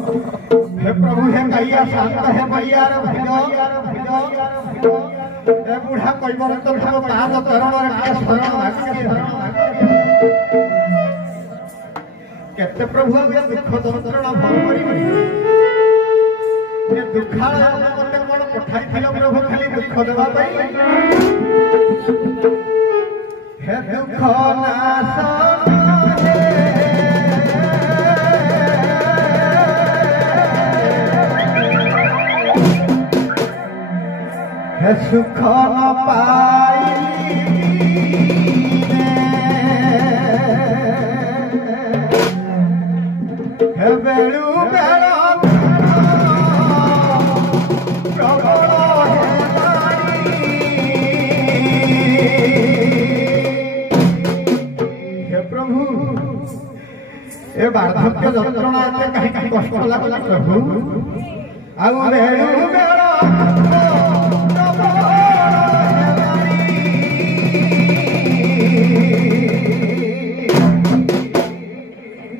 हे प्रभु हे कैया शांत है भैया रे भजो हे बुढ़ा कोई बार तो सब पाद चरण रे के शरण केते प्रभु ये दुख यंत्रणा भर करी ये दुखालय मते कोन पठाई थिलो प्रभु खाली दुख देबा पई हे दुख नाश हे सुख न पाई हे बेलू बेला ए वार्धक्य यंत्रणा कहीं कहीं कष्ट लागला प्रभु आउ बेलू बेला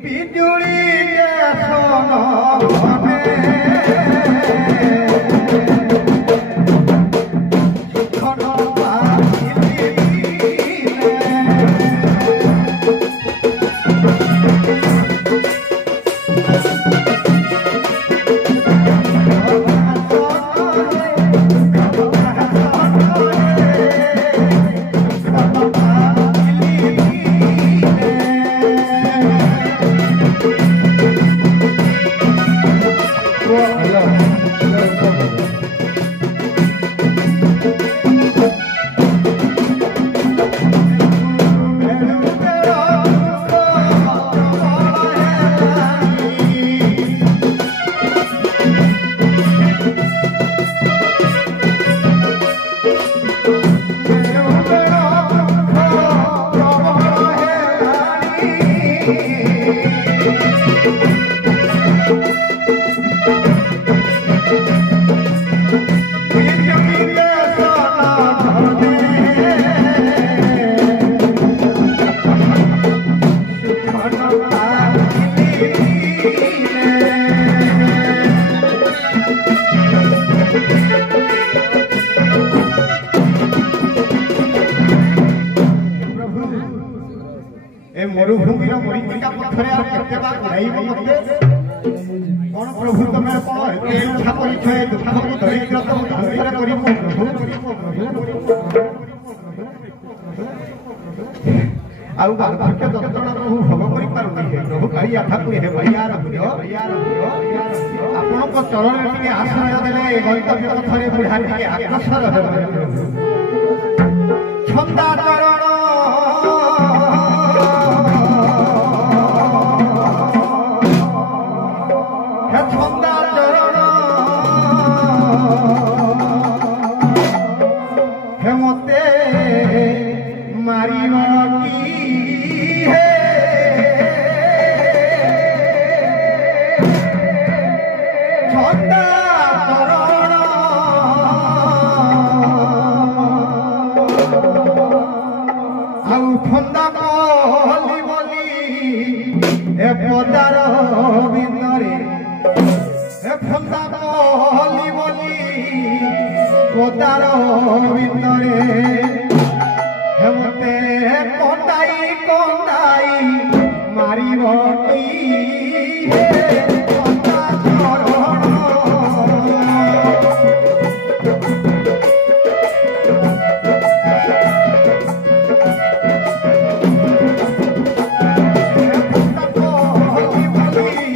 बिजुली मरुभूमि मरीचिका पथर कौन प्रभु तुम इच्छा कर दुख को दरिद्र आउ वार्धक्य यंत्रणा प्रभु भोग कर प्रभु कही ठाकुर हे भैया आपन चरण टे आश्रय देले गंतव्य पथरे बुढ़ा टे अग्रसर छंदा चरण छंदा चरण हे मते मारिब की हे छंदा चरण आउ छंदा कहली बोली ए पदार बिंदरे फंदा कहली बोली पदार बिंदरे हेमते कंदाई कंदाई मारिब की हे छंदा चरण फंदा कहली बोली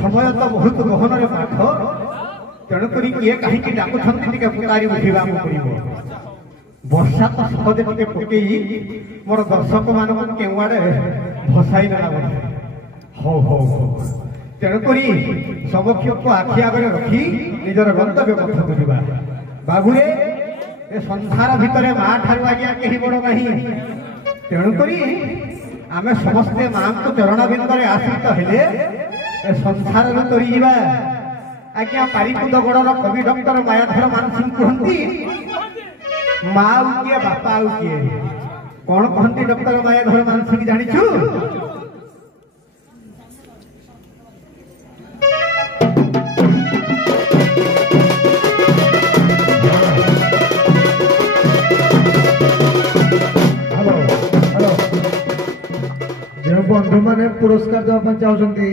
समय तो बहुत गहन पाठ तेणुक किए कहीं डाकुंट पुकारी उठा पड़ो वर्षा तो सहजे टे पकई मोर दर्शक मान केड़े भसाई ना हो हो तेणुक समक्ष को आखि आगे रखी निजर गंतव्य पथ बुझा बाबुरे ए संसार भितर माँ ठार आज्ञा कहीं बड़ ना तेणुक आम समस्ते माँ को चरण बिंदे आश्रित हेले संसार तरी आज्ञा पारिकुदगढ़ कवि डॉक्टर मायाधर मानसिंह कहती माँ आउ किए बापा आउ किए कौन कहती डॉक्टर मायाधर मानसिंह जानिछु जो बंधु मैंने पुरस्कार देवा चाहते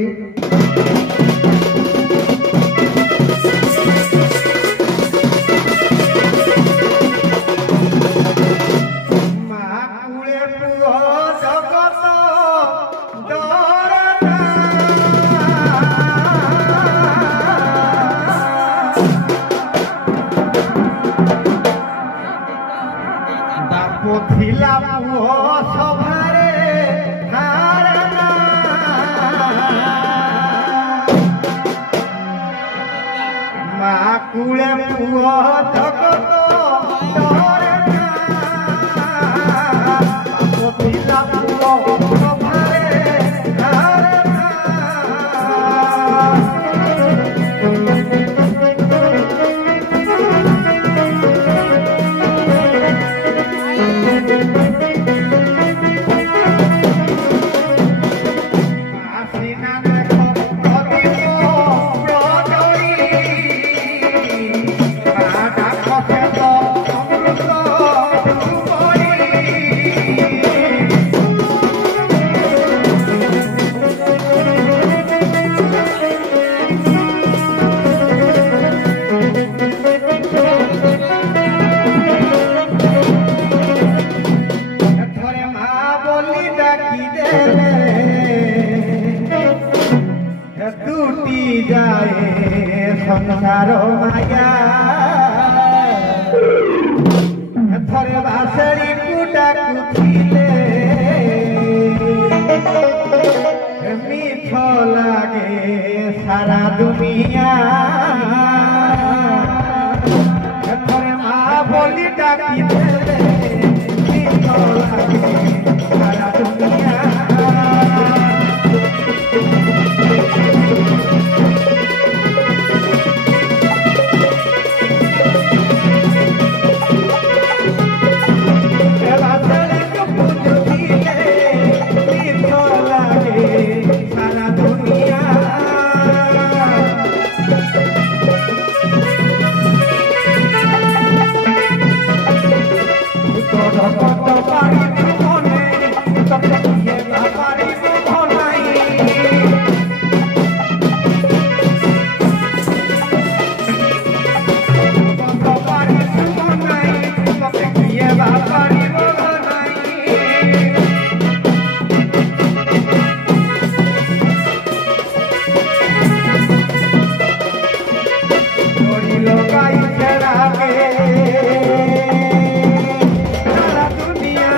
संसार माया थरे बासरी कुटा कुथिले मीठ लागे सारा दुनिया थरे माँ बोली डाकी देले मीठ लागे सारा दुनिया पाई छड़ा के सारा दुनिया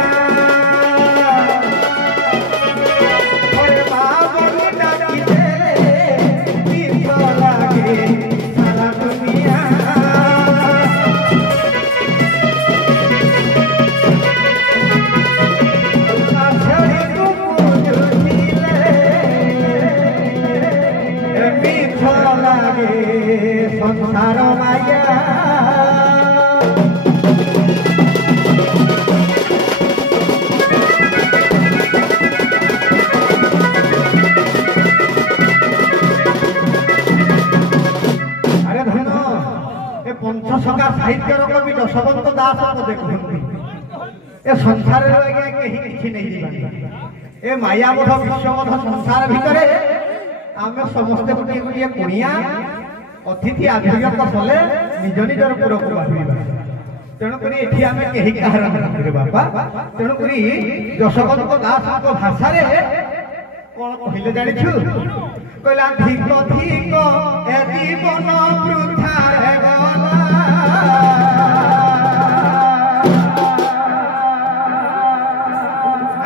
और बाबन डाकी दे मीठ लागे सारा दुनिया संसार माया अरे धन ए पंचसखा साहित्यर कवि यशवंत दास को देखुंती ए संसार कहीं किसी नहीं ए मायाबोध विश्वबोध संसार भितर आम समस्ते गोटे गोटे कुणिया अतिथि आभिज्ञता फले निज निजर पुरक भाविबा तेणुक एठी आम कहीं कहार बापा तेणुक यशवंत दास भाषा कौन कहले जानिछु कहला ठीक ठीक ए जीवन वृथा गला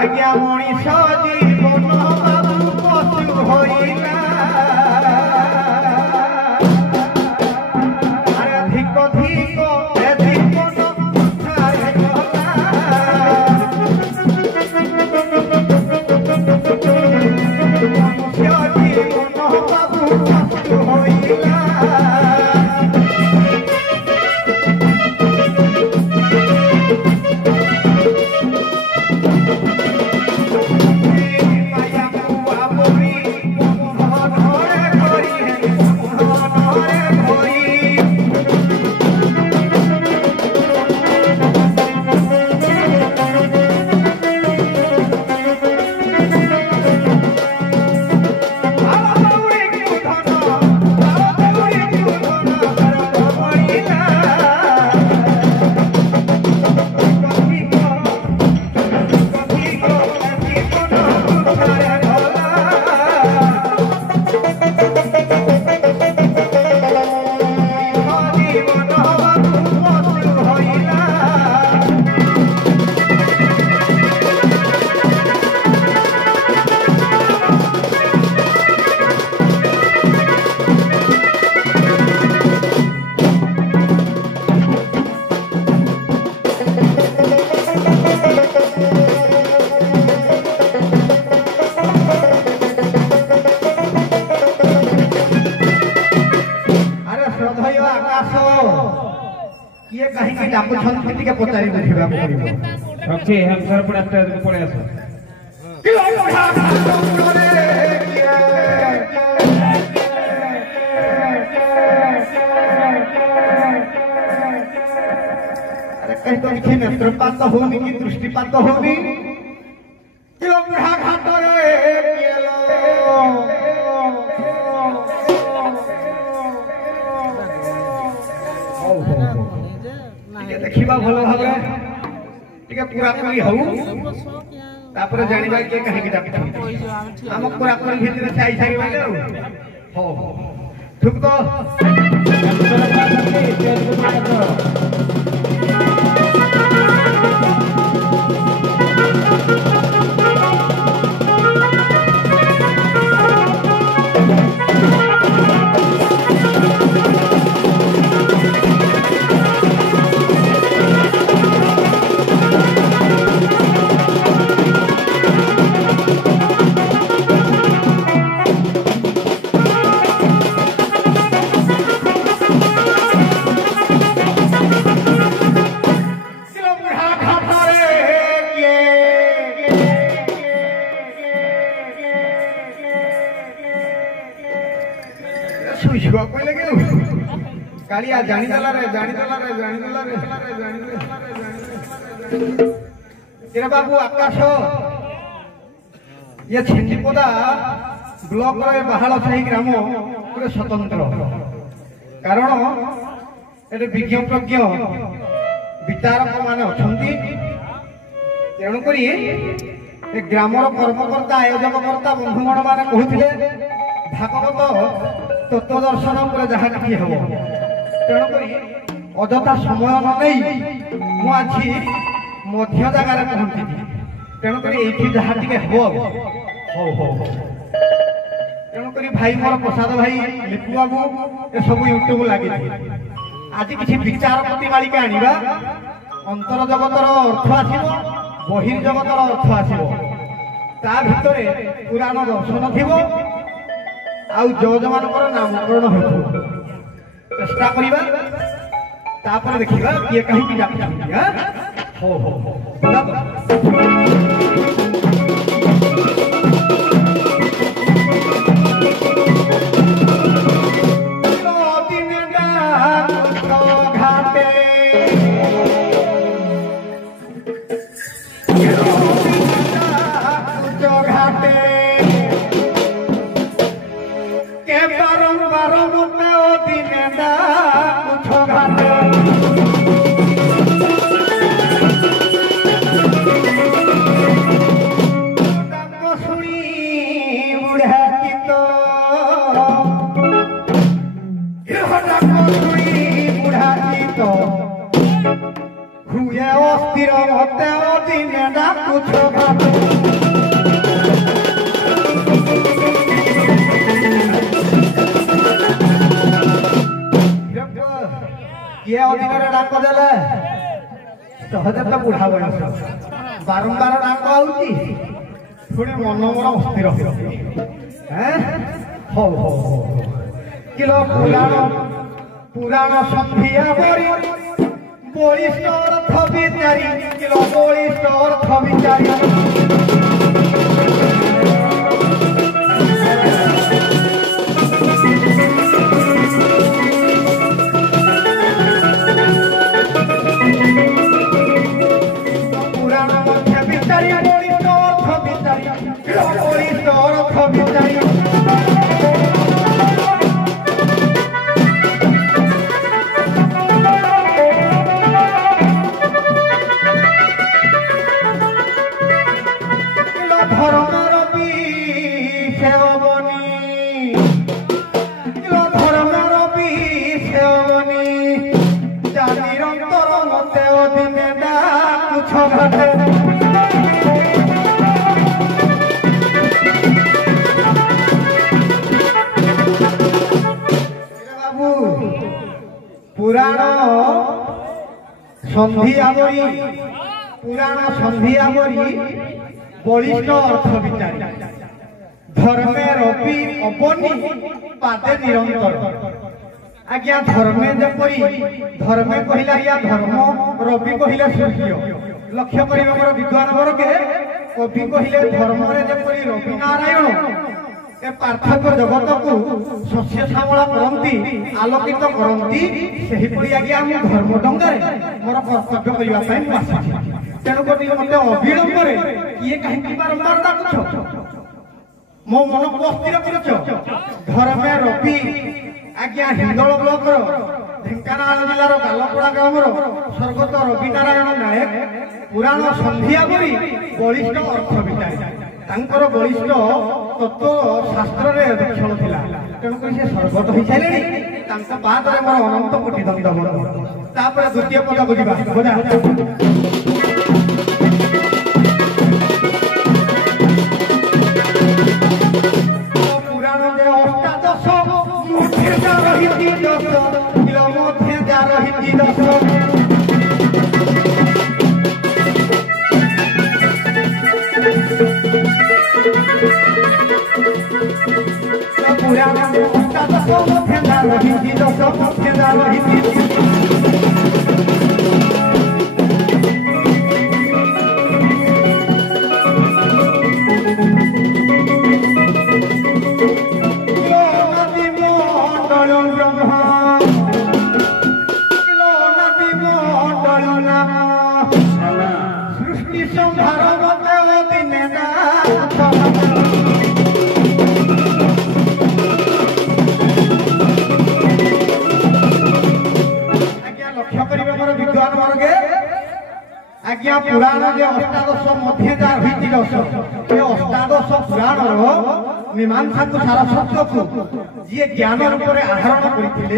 आज्ञा मनीष जीवन बाबू पशु होइला किए कहीं के डाकू छन के पचारी बुझिबा पड़िबो ओके हम सर पड़ा स्टेज पे पड़े आसो अरे कहीं तो लिखे नेत्रपात होनी की दृष्टिपात होनी किलो बुढ़ा घाट रे केलो देखिबा भलो भाबे टिके पूरा करी हऊ तापर जानिबा के कहि के डाक हम पूरा करी भीतर से आई सारी बाले हो ठीक तो कालिया जानी दला रे तेरा बाबू आकाश ये छिंडीपदा ब्लॉक रे बाहाल साही ग्राम पूरे स्वतंत्र कारण एटे विज्ञ प्रज्ञ विचारक माने अछंती तेणुकरी ग्रामर कर्मकर्ता आयोजक कर्ता बंधुगण माने कहते भागवत तत्वदर्शन पर जहाँ कि हम ତେଣୁକରି ଅଯଥା ସମୟ ନ ନେଇ ମୁଁ ଆଜି ମଧ୍ୟ ଜାଗାରେ ପହଞ୍ଚିଛି। ତେଣୁକରି ଏଇଠି ଯାହା ଟିକେ ହବ ହଉ ହଉ ତେଣୁକରି ଭାଇ ମୋର ପ୍ରସାଦ ଭାଇ ଲିପୁ ବାବୁ ଏସବୁ ୟୁଟ୍ୟୁବ ଲାଗିଛି। ଆଜି କିଛି ବିଚାରପତି ମାଳିକା ଆଣିବା। ଅନ୍ତର ଜଗତର ଅର୍ଥ ଆସିବ, ବହିର୍ ଜଗତର ଅର୍ଥ ଆସିବ। ତା ଭିତରେ ପୁରାଣ ଦର୍ଶନ ଥିବ, ଆଉ ଜଜମାନଙ୍କର ନାମକରଣ ହେଉଥିବ। ଚେଷ୍ଟା କରିବା, ତାପରେ ଦେଖିବା କିଏ କାହିଁକି ଡାକୁଛନ୍ତି। ହଉ ହଉ ହଉ हुए अस्थिर मते दिने डाकुछ किए अधिकार डाक देले सहजे तो बुढ़ा बयस बारंबार डाक आउची पुणी मन मोर अस्थिर हौ हौ किलो पुराण संधिया बरी बलिष्ठ अर्थ विचारी किलो बलिष्ठ अर्थ विचारी पुराण मध्य विचारी बलिष्ठ अर्थ विचारी किलो बलिष्ठ अर्थ विचारी पुराण संधि आवरी पुराण संधि आवरी बलिष्ठ अर्थ विचारी धर्मे रवि अबनी पादे निरंतर आज्ञा धर्मे जपरी धर्मे कहला या धर्म रवि कहले सूर्य लक्ष्य करिबा मोर विद्वान वर्गे कवि कहले धर्म रे जपरी रवि नारायण ए पार्थक्य जगत को शस्य श्यामला करंती आलोकित करंती सेही परि आज्ञा हम धर्म डंगारे मोर कर्तव्य करिबा पई आसी तेणु करी मते अविलंब रे किए काहे बारंबार डाकुछ मो मन को अस्थिर करछ धर्मे रवि आज्ञा हिंदोल ब्लॉक ढेंकानाल जिलार गालपड़ा ग्रामर स्वर्गत रवि नारायण नायक पुराण संधिया बरी बलिष्ठ अर्थ विचारी तांकर बलिष्ठ तत्व शास्त्र रे दक्षिण थिला तेणुक से स्वर्गत हो सारे बाद में मोर अनंत कोटि दंडवत तापर द्वितीय पद को जीवा बजा पुराण जे अष्टादश मुठे जा रही दस किलो मध्य जा रही दस पुराण जे अष्टादश मुठे जा रही दस मुठे जा रही आज्ञा पुराण जे अष्टादश मध्य जा रही दस अष्टादश पुराण मीमांसा को सारा सत्य को जी ज्ञान रूप में आहरण करते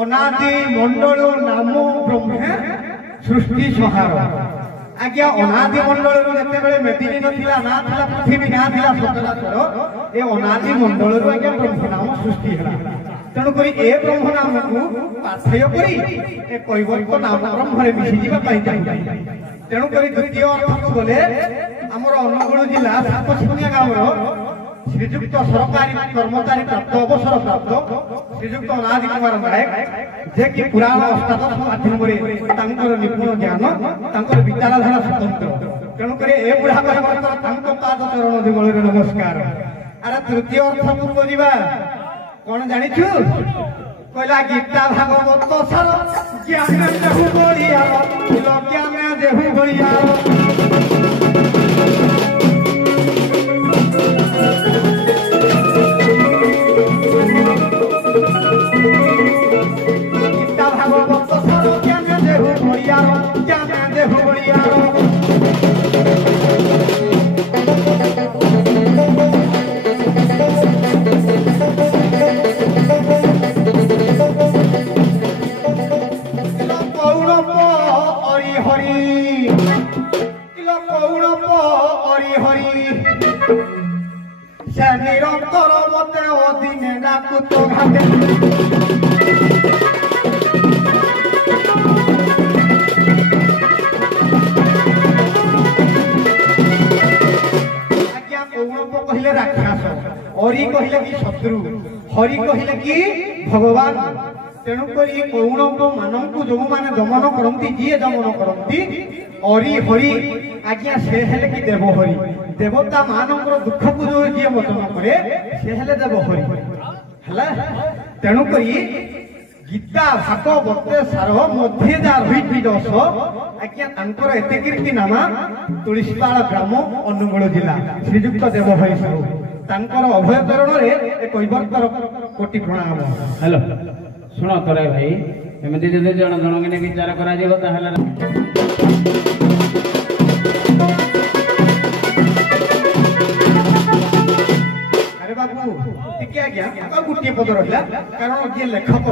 अनादि मंडल नाम ब्रह्मे सृष्टि संहार आज्ञा अनादि मंडल जिते मेदिनी ना ना पृथ्वी ना सचराचर ए अनादि मंडल आज्ञा ब्रह्म नाम सृष्टि है तेणुक ए ब्रह्म नाम को पाथय कर कैवर्त नाम ब्रह्म मिशीजा तेणुक द्वितीय अर्थ को गले आमर अनुगुल जिला सातछिया गाँव श्रीजुक्त सरकारी कर्मचारी प्राप्त अवसर प्राप्त श्रीजुक्त अनादि कुमार नायक जे कि पुराण अष्टादश माध्यम निपुण ज्ञान विचारधारा स्वतंत्र तेणुक ए बुढ़ा पाद चरण जुगल नमस्कार। अरे तृतीय अर्थ को बोलिबा कौन जानिछु कहला गीता भागवत सार ज्ञान देहु बलिया ज्ञान देहु बलिया गीता भागवत सार ज्ञान देहु बलिया ज्ञान देहु बलिया निरंतर मते अधीने डाकुत घाटे आज्ञा कौणप कहले राक्षस हरि कहले कि शत्रु हरि कहले कि भगवान तेणुक कौणप मानू जो मैंने दमन करती जी दमन करती हरि हरि आज्ञा से हेले कि देवहरि देवता मानकर दुख को जो जी मोचन करे से हेले देवहरि है तेणुक गीता भागवत सार मध्य जा रही दस आज्ञा तांकर एते कीर्ति नामा तुलसीपाल ग्राम अनुगुल जिला श्रीजुक्त देवहरि साहू तांकर अभय चरण रे कैवर्तर कोटि प्रणाम। हेलो सुनो करे भाई एमती जदि जन जन विचार करा बाबू टिके आज्ञा गोटे पद रहा कारण जी लेखक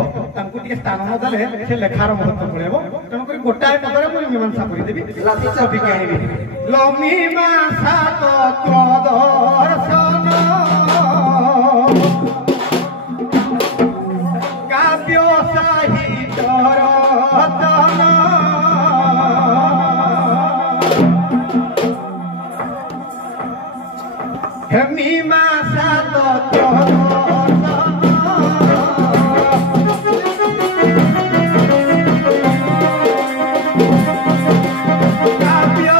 स्थान नदेले से लेखार महत्व पड़ेब तेणुक गोटाए पदरे मुझे मीमांसा करदेवी मीमांसा तत्वदर्शन काव्य साहित्य रतन मीमांसा काव्य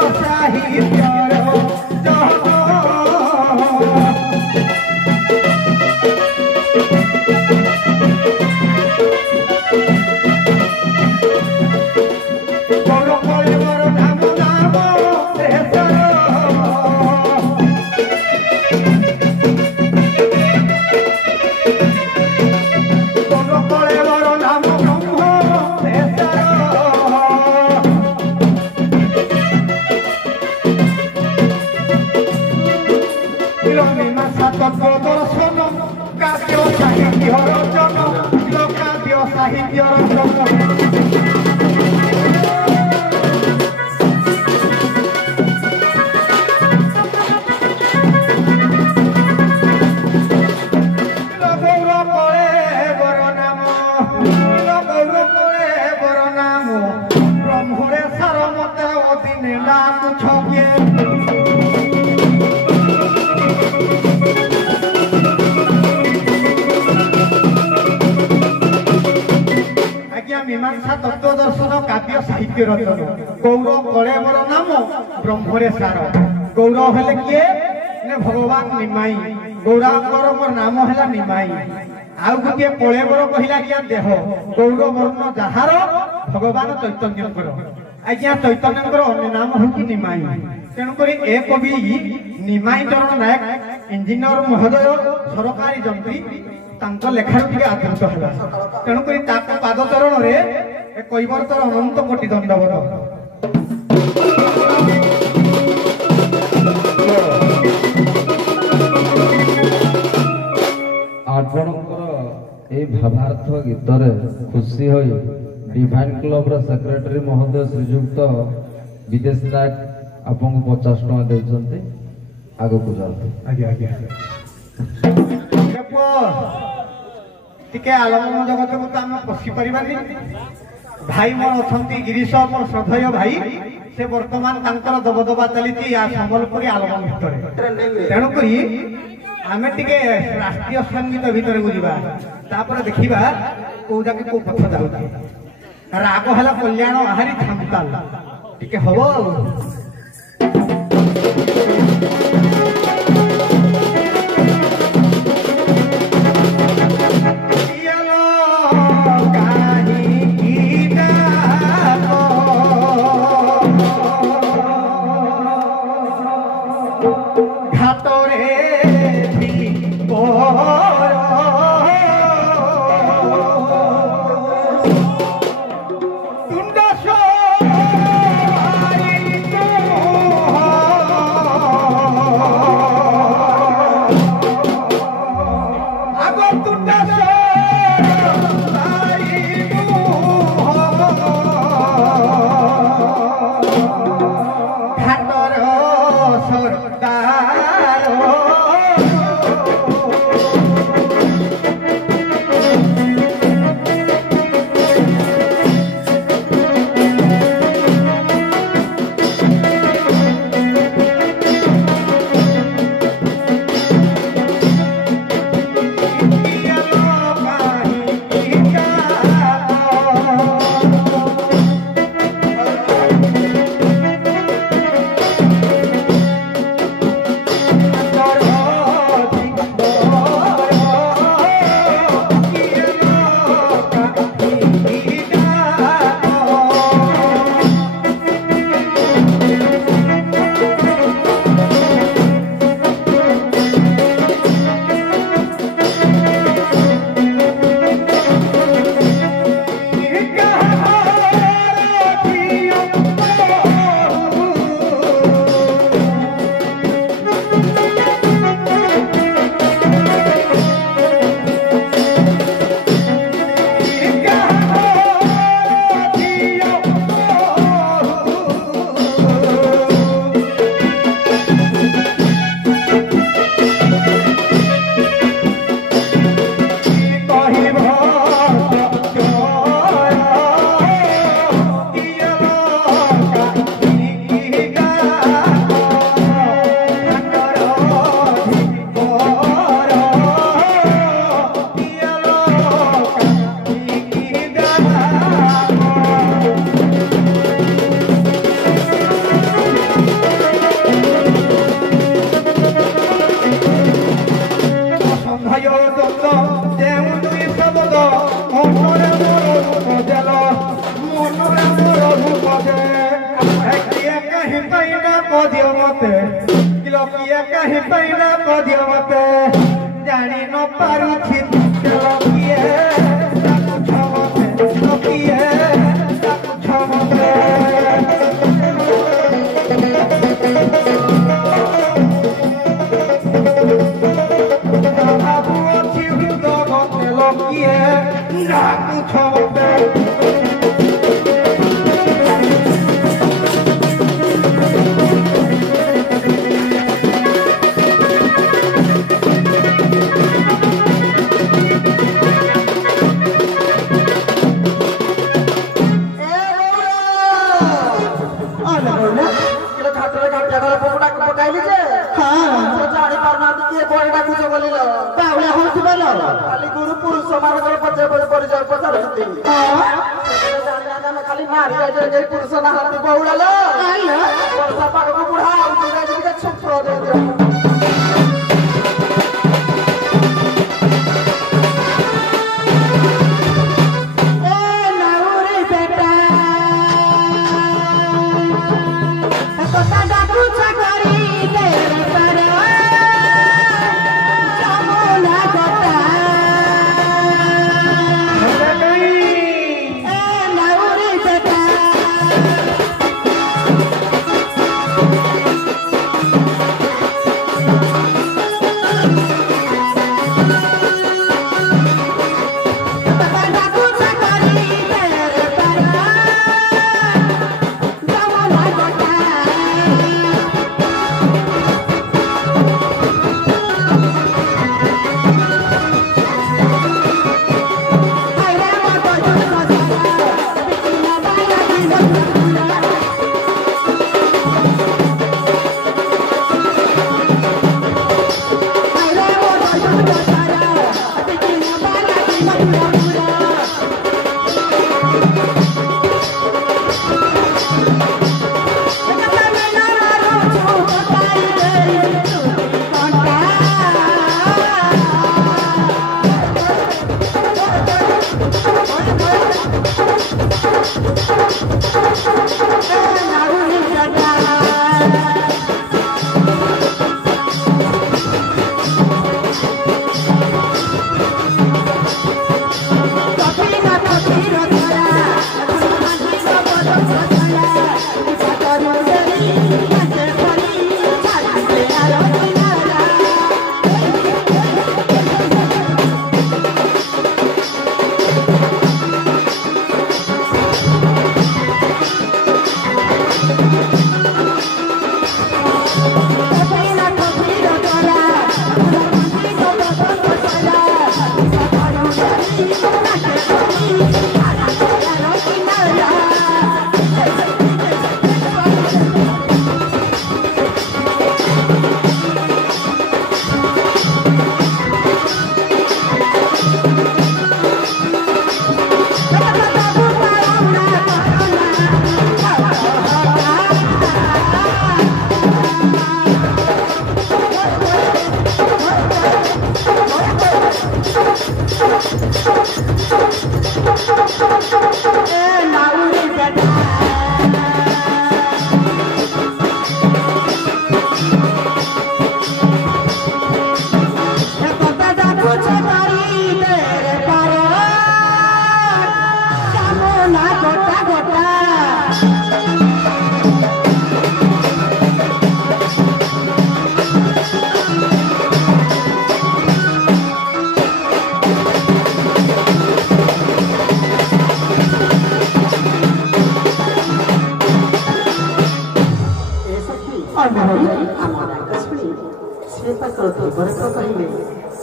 साहित्य मीमांसा तत्वदर्शन काव्य साहित्य रचन गौरव कलेवर नाम ब्रह्मरे सार गौरव हेले किए ने भगवान निमाई गौरांगर नाम है निमाई आउ गोटे कलेवर कहला क्या देह गौर वर्ण जार भगवान चैतन्य आज्ञा चैतन्य अन्य नाम हूँ निमाई तेणुक ए कवि निमाई चरण नायक इंजीनियर महोदय सरकारी जंत्री लेखार टे आदृत है तेणुक पाद चरण में कैवर्तर अनंत कोटि दंडवत भावार्थ गीतरे खुशी होई डिवाइन क्लब रो सेक्रेटरी महोदय श्रीजुक्त विदेश नायक आपको 50 टଙ୍କା देइछन्ते आगो को जाते आज्ञा आज्ञा टिके आलम जगत को तो आम पशि पारिबानी भाई मोर अछंती गिरीश मोर श्रद्धेय भाई से वर्तमान तांकर दबदबा चलीची या संबलपुरी आलम भितर तेणु करी आमे टिके राष्ट्रीय संगीत भितर को जीवा तापर देखिबा को जाके को पथ जाउची राग हला कल्याण आहारी थामताल टिके हबो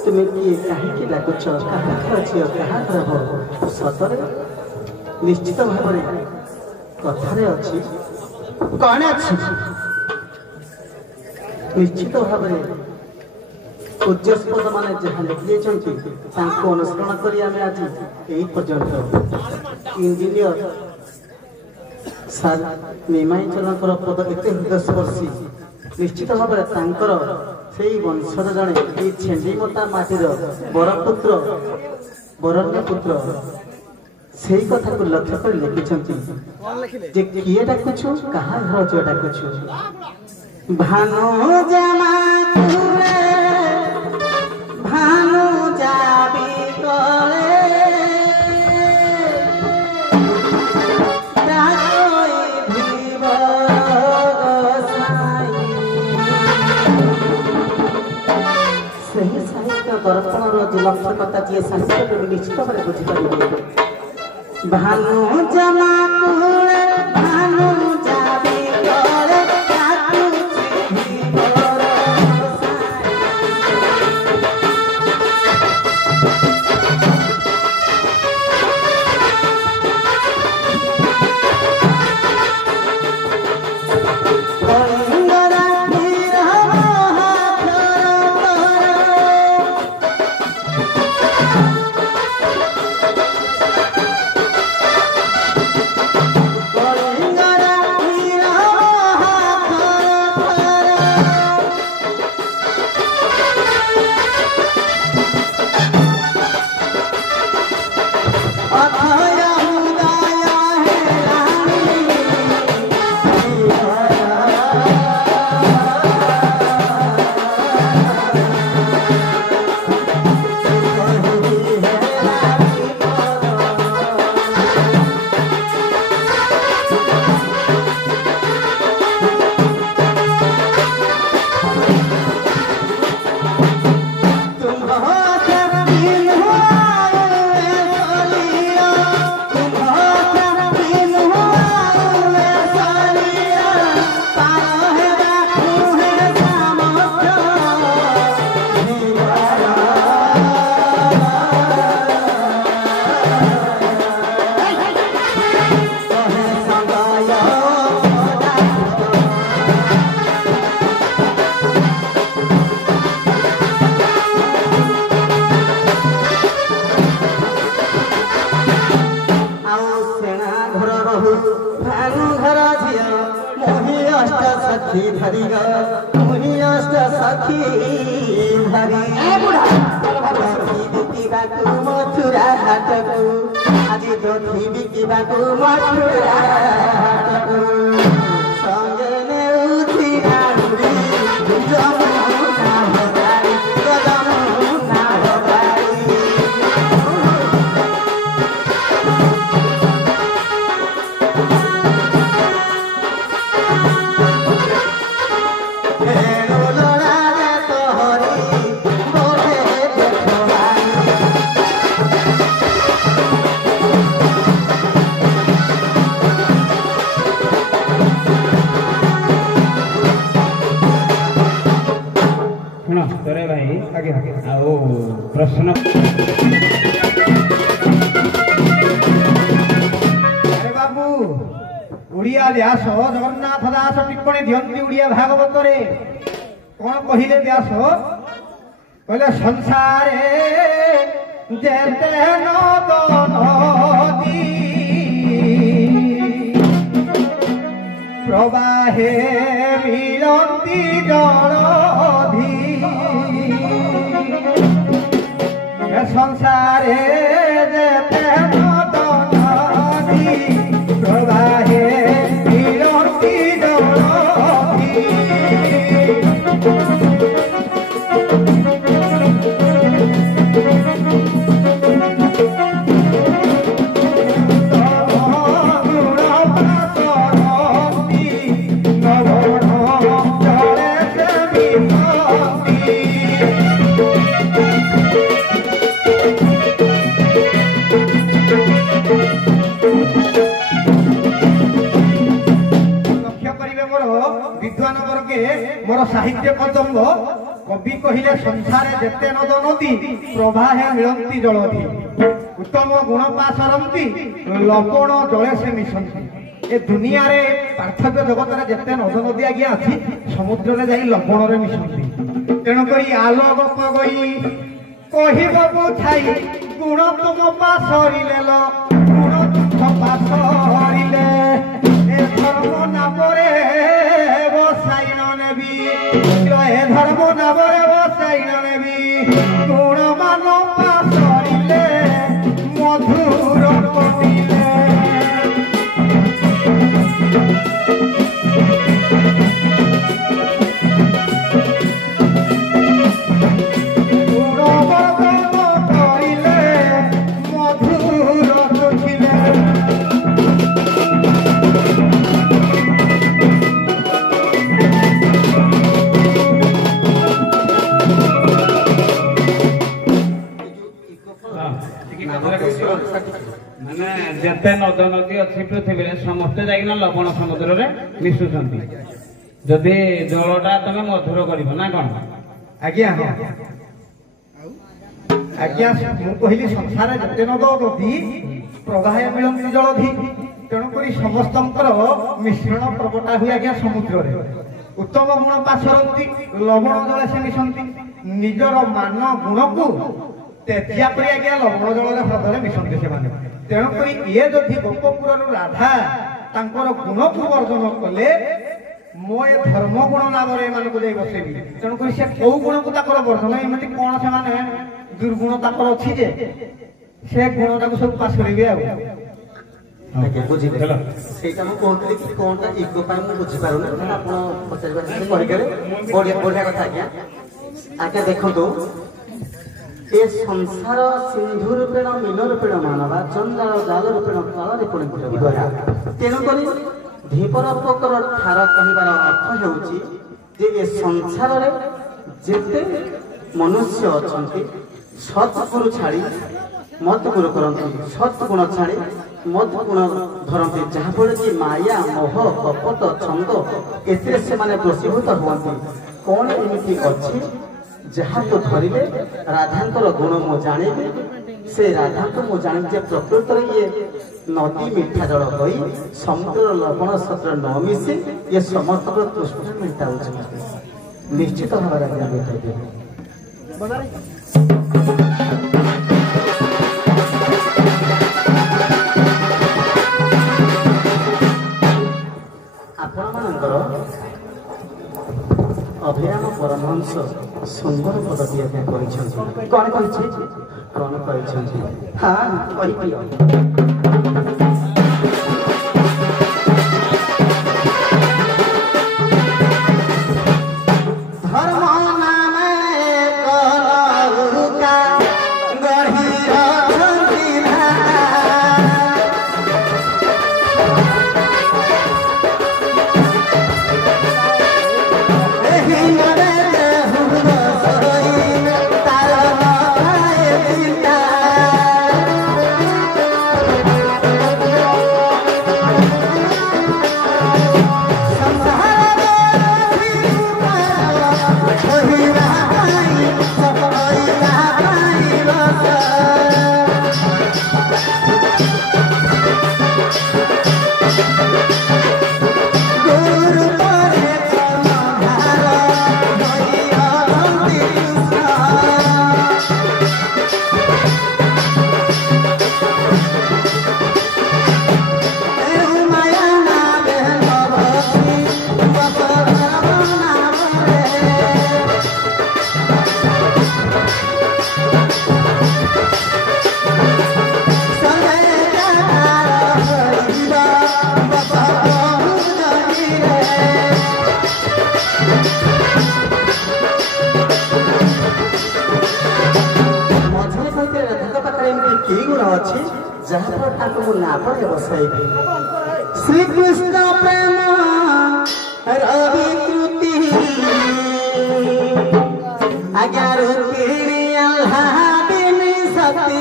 তুমি কি কাহিকি ডাকুছ କାହାର ଝିଅ କାହାର ହବ ସତରେ ନିଶ୍ଚିତ ଭାବରେ କଥାରେ ଅଛି କଣ ଅଛି ନିଶ୍ଚିତ ଭାବରେ ପୂଜ୍ୟସ୍ପଦ ମାନେ ଯାହା ଲେଖିଯାଇଛନ୍ତି ତାଙ୍କୁ ଅନୁସରଣ କରି ଆମେ ଆଜି ଏହି ପର୍ଯ୍ୟନ୍ତ ଇଞ୍ଜିନିୟର ସାର୍ ନିମାଇଚରଣଙ୍କର ପଦ ଏତେ ହୃଦୟସ୍ପର୍ଶୀ ନିଶ୍ଚିତ ଭାବରେ ତାଙ୍କର ସେଇ ବଂଶର ଜଣେ ଏଇ ଛେଣ୍ଡିମତା ମାଟିର ବରପୁତ୍ର ବରଣ୍ୟ ପୁତ୍ର ସେଇ କଥାକୁ ଲକ୍ଷ୍ୟ କରି ଲେଖିଛନ୍ତି ଯେ କିଏ ଡାକୁଛୁ କାହା ଘର ଝିଅ ଡାକୁଛୁ ଭାନୁ ଜାମା ଭାନୁ ଯାବି ତଳେ ଦର୍ପଣର ଯେ ଲକ୍ଷ୍ୟ କଥା ଯିଏ ସାହିତ୍ୟ ପ୍ରେମୀ ନିଶ୍ଚିତ ଭାବରେ ବୁଝିପାରିବେ ଭାନୁ ଜମା କୁଳେ ଭାନୁ ଯାବି ତଳେ ଭାନୁ ଘର ଝିଅ ମୁହିଁ ଅଷ୍ଟ ସଖୀ ଧରିଗ ମୁହିଁ ଅଷ୍ଟ ସଖୀ ଧରି ବିକିବାକୁ ମଥୁରା ହାଟକୁ ଆଜି ଦଧି ବିକିବାକୁ ମଥୁରା ହାଟକୁ ସଙ୍ଗେ ନେଉଥି ଆହୁରି ଯମୁନା ଭଗାଇ ଯମୁନା ଭଗାଇ ଶୁଣ ତୋରେ ଭାଇ ଆଜ୍ଞା ଆଜ୍ଞା ଆଉ ପ୍ରଶ୍ନ ଆରେ ବାବୁ ଓଡ଼ିଆ ବ୍ୟାସ ଜଗନ୍ନାଥ ଦାସ ଟିପ୍ପଣୀ ଦିଅନ୍ତି ଓଡ଼ିଆ ଭାଗବତରେ କଣ କହିଲେ ବ୍ୟାସ କହିଲେ ସଂସାରେ ଯେତେ ନଦ ନଦୀ ପ୍ରବାହେ ମିଳନ୍ତି ଜଳଧି সংসারে যেতে নদ নদী প্রবাহে বিরক্তি জলধি मोर साहित्य पदंग कवि कहले संसारे जेते नद नदी प्रवाहे मिलंती जलधि उत्तम गुण पासरंती लवण जले से मिशंती ए दुनिया रे पार्थक्य जगत रे जेते नद नदी आज्ञा अछि समुद्र रे जाई लवण रे मिशंती तेणु करी आलोक पगई कहिबो छाई गुण तुम पासरिले लो गुण तुम पासरिले ए धर्म नामरे बसाइण नेबी ए धर्म नामरे बसाइण नेबी गुण मान पासरिले मधुर कटिले ମାନେ ଯେତେ ନଦ ନଦୀ ଅଛି ପୃଥିବୀରେ ସମସ୍ତେ ଯାଇକିନା ଲବଣ ସମୁଦ୍ରରେ ମିଶୁଛନ୍ତି ଯଦି ଜଳଟା ତମେ ମଧୁର କରିବ ନା କଣ आज्ञा आज्ञा मु कहली संसार जेते नद नदी प्रवाहे मिलंती जलधि तेणुक समस्त मिश्रण प्रकटा हुए आज्ञा समुद्र उत्तम गुण पासरती लवण जल से मिशंती निजर मान गुण को तेजिया कर आज्ञा लवण जल हृदय मिशंती से तेणुक ये जदि गोपपुर राधा तांकर गुण को वर्जन कले मो ए धर्म गुण नाम बसेबी तेणुक से कौ गुण को वर्धन एमती कौन से दुर्गुण अच्छी जे से गुण टाक सब पास करेंगे बुझे ସେଇଟା ମୁଁ କହୁଥିଲି କି କଣଟା ଇଗୋ ପାଇଁ ମୁଁ ବୁଝିପାରୁନି ଆପଣ ପଚାରିବା କରିଦେବେ ବଢିଆ କଥା ଆଜ୍ଞା ଆଜ୍ଞା ଦେଖନ୍ତୁ ଏ ସଂସାର ସିନ୍ଧୁ ରୂପେଣ ମୀନ ରୂପେଣ ମାନବା ଚଣ୍ଡାଳ ଜାଲ ରୂପେଣ କାଳରେ ପରିଣତ ତେଣୁକରି ଧୀପର ପୋକର ଠାର କହିବାର ଅର୍ଥ ହେଉଛି ଯେ ଏ ସଂସାରରେ ଯେତେ ମନୁଷ୍ୟ ଅଛନ୍ତି ସତ୍ଗୁରୁ ଛାଡ଼ି ମତ ଗୁରୁ କରନ୍ତି ସତ୍ଗୁଣ ଛାଡ଼ି ମତ ଗୁଣ ଧରନ୍ତି ଯାହାଫଳରେ କି ମାୟା ମୋହ କପଟ ଛନ୍ଦ ଏଥିରେ ସେମାନେ ବଶୀଭୂତ ହୁଅନ୍ତି କଣ ଏମିତି ଅଛି ଯାହାକୁ ଧରିଲେ ରାଧାଙ୍କର ଗୁଣ ମୁଁ ଜାଣିବି ସେ ରାଧାଙ୍କୁ ମୁଁ ଜାଣିବି ଯେ ପ୍ରକୃତରେ ଇଏ ନଦୀ ମିଠା ଜଳ ହୋଇ ସମୁଦ୍ର ଲବଣ ସତ୍ର ନ ମିଶି ଇଏ ସମସ୍ତଙ୍କର ତୃଷ୍ଣା ମେଣ୍ଟାଉଛି ନିଶ୍ଚିତ ଭାବରେ ଆଜ୍ଞା ମେଣ୍ଟାଇଦେବେ ମଣିଷ ସୁନ୍ଦର ପଦଟି ଆଜ୍ଞା କହିଛନ୍ତି। କଣ କହିଛି? କଣ କହିଛନ୍ତି? ହଁ କହିଦିଅ। श्रीकृष्ण प्रेम रविकृति आज्ञा रुक्मिणी आह्लादिनी सती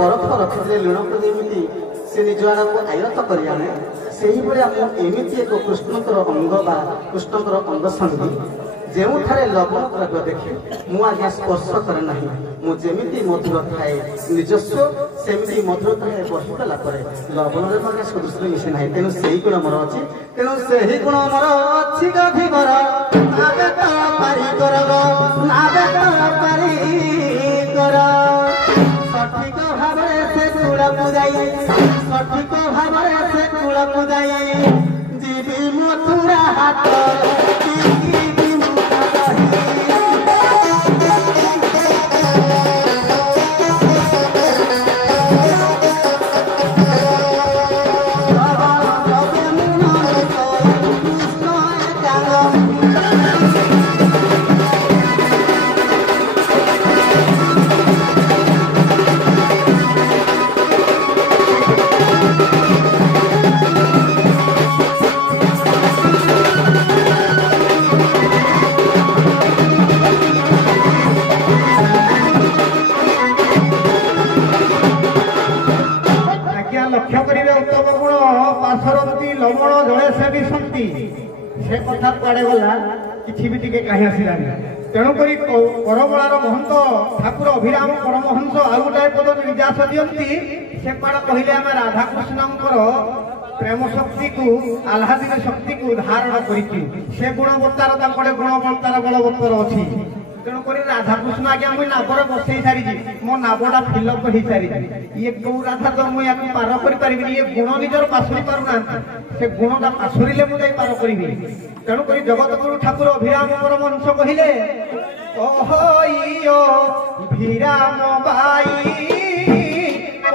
बरफ रखिले लुण को जमी से निज आड़ को आयत कर आने से एमती एक कृष्णकर अंग बा कृष्णकर अंग संधि जो लवण द्रव्य देखे मुझे स्पर्श करे ना मुझे मधुर थाए निजस्व सेमती मधुर थाए बहीगला लवण सदृश मिसे ना तेणु से गुण मोर अच्छी तेणु से गुण मोर अच्छी गभीर सठिक भाव से कूड़क जाए सठिक भाव से कूड़क जाए जीवी मथुरा हाथ लवण जड़े से भी शक्ति से कथा कुआड़े गला कि भी टिके कहीं आसलानी तेणुक करबलार महंत ठाकुर अभिराम परमहंस आउ गोटाए पद निर्यास दियंती से कड़ा कहले आम राधाकृष्णंकर प्रेम शक्ति को आह्लादिनी शक्ति को धारण करी से गुणवत्तार गुणवत्तार बलवत्तर अच्छी तेणुक राधाकृष्ण आज्ञा मुझे नाबर बसई सारी मो नाबटा फिलअप हो सारी ये कौ राधा तो मुझे पार कर ये गुण निजर पासुरी पारना से गुणटा पासुरीले मुझे पार करी तेणुक जगतगुरु ठाकुर अभिराम परमहंस कहले अहैयो भिराम बाई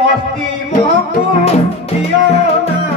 ପଶ୍ଚିମକୁ ଦିଅ ନାହିଁ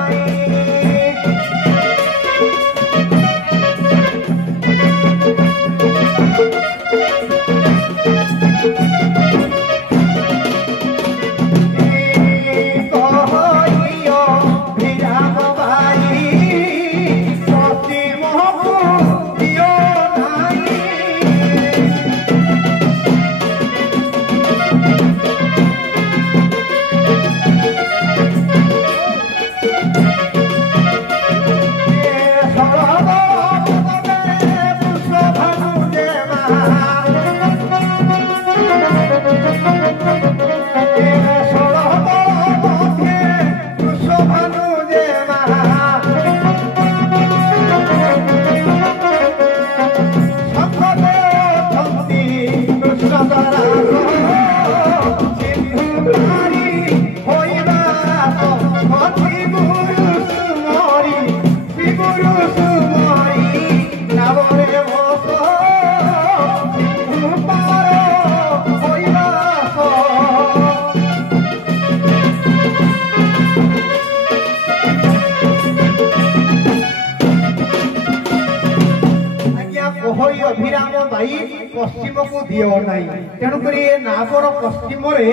ଅଭିରାମ ଭାଇ ପଶ୍ଚିମକୁ ଦିଅ ନାହିଁ ତେଣୁକରି ଏ ନାବର ପଶ୍ଚିମରେ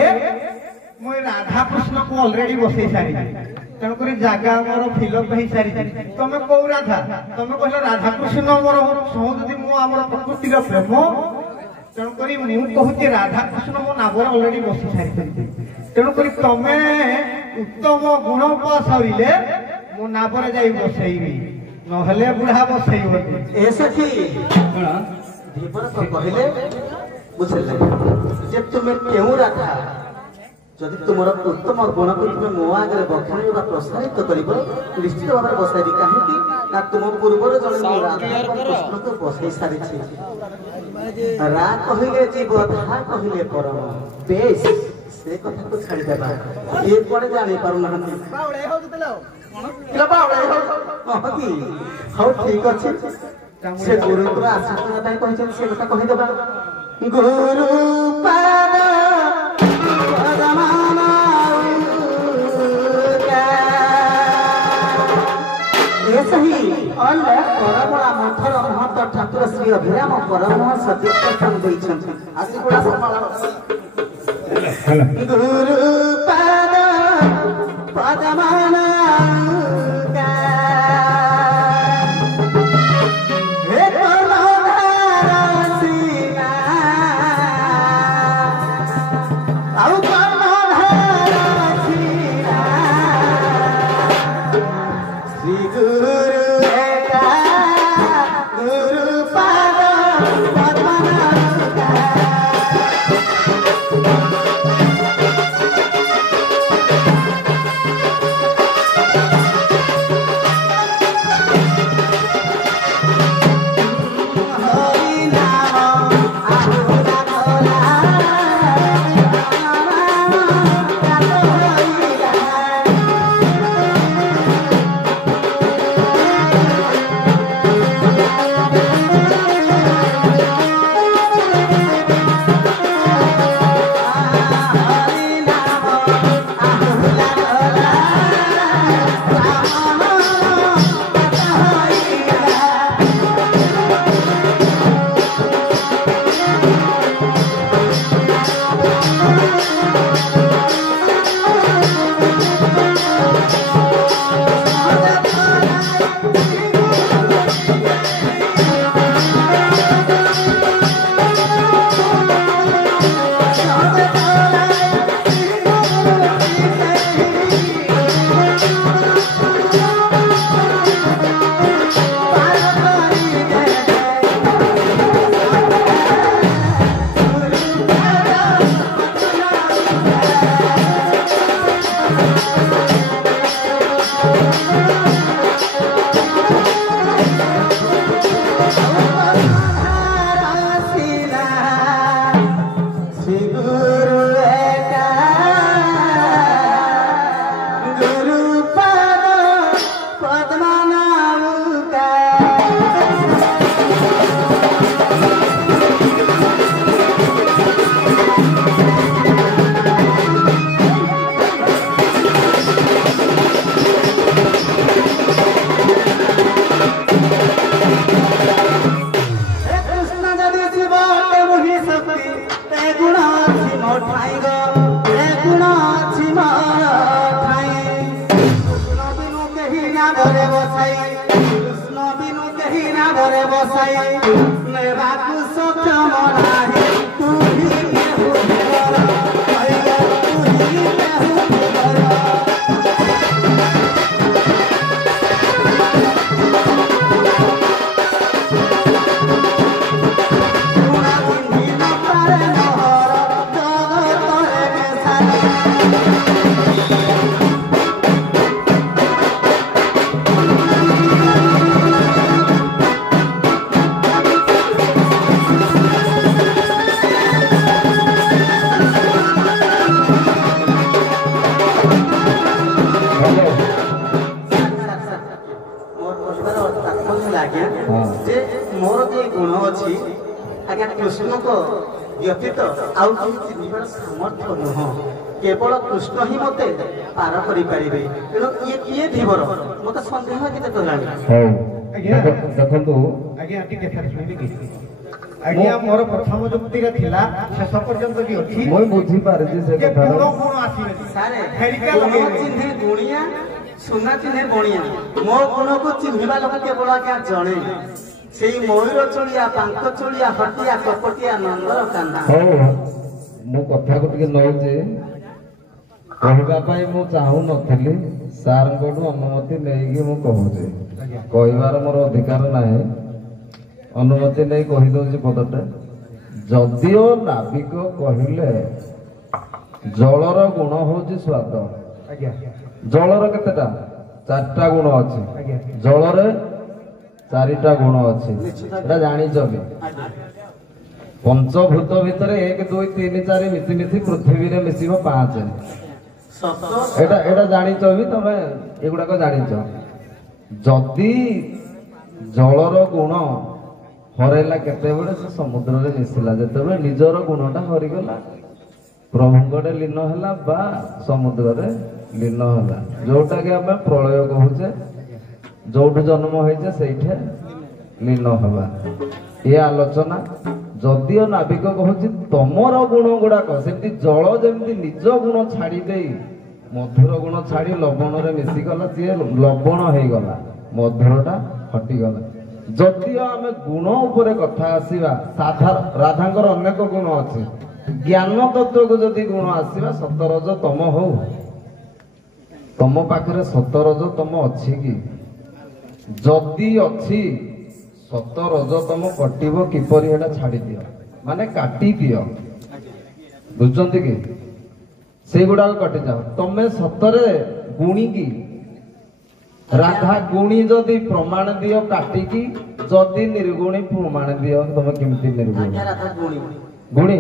ମୁଁ ରାଧାକୃଷ୍ଣକୁ ଅଲରେଡି ବସେଇ ସାରିଛି ତେଣୁକରି ଜାଗା ଆମର ଫିଲଅପ ହେଇସାରିଛି ତମେ କୋଉ ରାଧା ତମେ କହିଲ ରାଧାକୃଷ୍ଣ ମୋର ସହଯୋଗୀ ମୁଁ ଆମର ପ୍ରକୃତିର ପ୍ରେମ ତେଣୁକରି ମୁଁ କହୁଛି ରାଧାକୃଷ୍ଣ ମୋ ନାବର ଅଲରେଡି ବସି ସାରିଛନ୍ତି ତେଣୁକରି ତମେ ଉତ୍ତମ ଗୁଣ ସରିଲେ ମୋ ନାବରେ ଯାଇ ବସେଇବି ନହେଲେ ବୁଢା ବସେଇବନି ଏ ସେଠି ଧୀବର କହିଲେ ବୁଝିଲେ ଯେ ତୁମେ କେଉଁ ରାଧା ଯଦି ତୁମର ଉତ୍ତମ ଗୁଣକୁ ତୁମେ ମୋ ଆଗରେ ବଖାଣିବ ବା ପ୍ରସାରିତ କରିବ ନିଶ୍ଚିତ ଭାବରେ ବସାଇବି କାହିଁକି ନା ତୁମ ପୂର୍ବରୁ ଜଣେ ମୁଁ ରାଧା କୃଷ୍ଣକୁ ବସେଇ ସାରିଛି ରା କହିଲେ ଜୀବ ଧା କହିଲେ ପରମ ବେଶ ସେ କଥାକୁ ଛାଡ଼ିଦେବା ଇଏ କୁଆଡେ ଜାଣିପାରୁନାହାନ୍ତି ହଉ ଠିକ ଅଛି ସେ ଗୁରୁଙ୍କର ଆଶୀର୍ବାଦ ପାଇଁ କହିଛନ୍ତି ସେ କଥା କହିଦେବା ଗୁରୁ ପରମଳା ମଠର ମହନ୍ତ ଠାକୁର ଶ୍ରୀ ଅଭିରାମ ପରମହଂସ ଦୀକ୍ଷାସ୍ଥାନ ଦେଇଛନ୍ତି ଆଜି ଗୁଡ଼ା ଗୁରୁ ପାଦ ପଦମାନ ଭାବରେ ବସାଇ ନେବାକୁ ସକ୍ଷମ ନାହିଁ ତୁ ହିଁ କେହୁ ଦେବର କହିଲେ ତୁ ହିଁ କେହୁ ଦେବର कृष्ण को व्यतीत आउ चिन्हबार सामर्थ्य नुह केवल कृष्ण ही मते पार करि पारिबे तेणु ये किए धीवर मते संदेह केते कलानी देखंतु आज्ञा टिके फेर सुनिबे कि आज्ञा मोर प्रथम जुक्ति रे थिला शेष पर्यंत भी अछि मोय बुझी पारे जे से गुण कथा गुण आसीबे सारे फेरिका गुण लगे चिन्हे गुणिया सुना चिन्हे बणिया मो गुण को चिन्हबा लोक केवल आज्ञा जणे सेई मयूर चलिया पांक चलिया हटिया कपटिया नंदर कान्हा हो मो कथा को टिके नौचे कहबा पाई मु चाहू नथिली सार कोडू अनुमति नेकी मु कहूचे कहबार मोर अधिकार नाही अनुमति नै कहि दोछि पदटे जदिओ नाविक कहिले जलर गुण होछि स्वाद आज्ञा जलर केतेटा चारटा गुण अछि आज्ञा जलरे चारिटा गुण अछि एटा जानिछ कि पंचभूत भितरे 1 2 3 4 मिसी मिसी पृथ्वी रे मिसिबो 5 सप्त एटा एटा जानिछ भी तमे एगुडा को जानिछ जदि जलर गुण हरेला केते बेले से समुद्र रे मिसिला जेते बेले निजर गुणटा हरि गला प्रभुंगडे लीन होला बा समुद्र रे लीन होला जोटा के हमें प्रलय कहूचे जोठ जन्म होइছে সেইঠে লীন হবা এই আলোচনা যদিও নাবিক কହୁଛି ତମର ଗୁଣ ଗୁଡାକ ସେମିତି ଜଳ ଯେମିତି ନିଜ ଗୁଣ ଛାଡି ଦେଇ ମଧୁର ଗୁଣ ଛାଡି ଲବଣରେ ମିଶିଗଲା ସିଏ ଲବଣ ହେଇଗଲା ମଧୁରଟା ହଟିଗଲା ଯଦିଓ ଆମେ ଗୁଣ ଉପରେ କଥା ଆସିବା ରାଧାଙ୍କର ଅନେକ ଗୁଣ ଅଛି ଜ୍ଞାନ ତତ୍ତ୍ୱକୁ ଯଦି ଗୁଣ ଆସିବା ସତରଜ ତମ ହଉ ତମ ପାଖରେ ସତରଜ ତମ ଅଛି କି जदि अच्छी सत रज तम कटिब किपरि एटा छाड़ी दियो माने काटी दियो बुझंती कि से गुडा कटि जाओ तमे सतरे गुणी की राधा गुणी जदि प्रमाण दियो काटी की जदि निर्गुणी प्रमाण दियो तमे केमति निर्गुणी राधा गुणी गुणी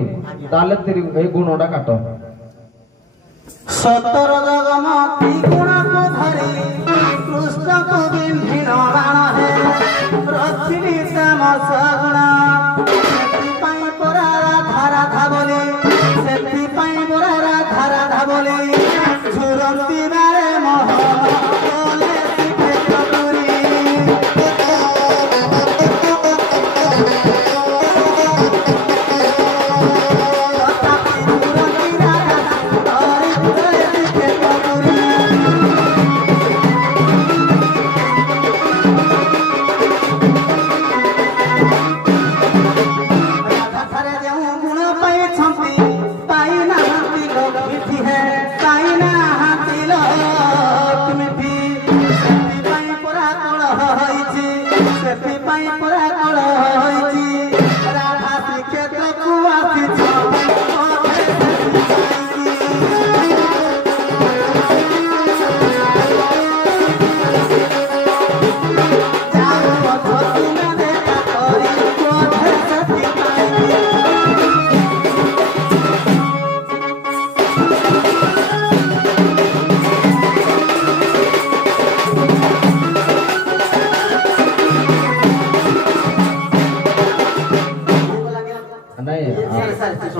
ताले ए गुणटा काट सतर जगम ती गुण को धरी कृष्ण को बिंधिन बाण है रथिनी श्याम सगुण सेति पाई परा राधा राधा बोले सेति पाई परा राधा राधा बोले झुरंती बारे मोहन बोले सिखे कबूरी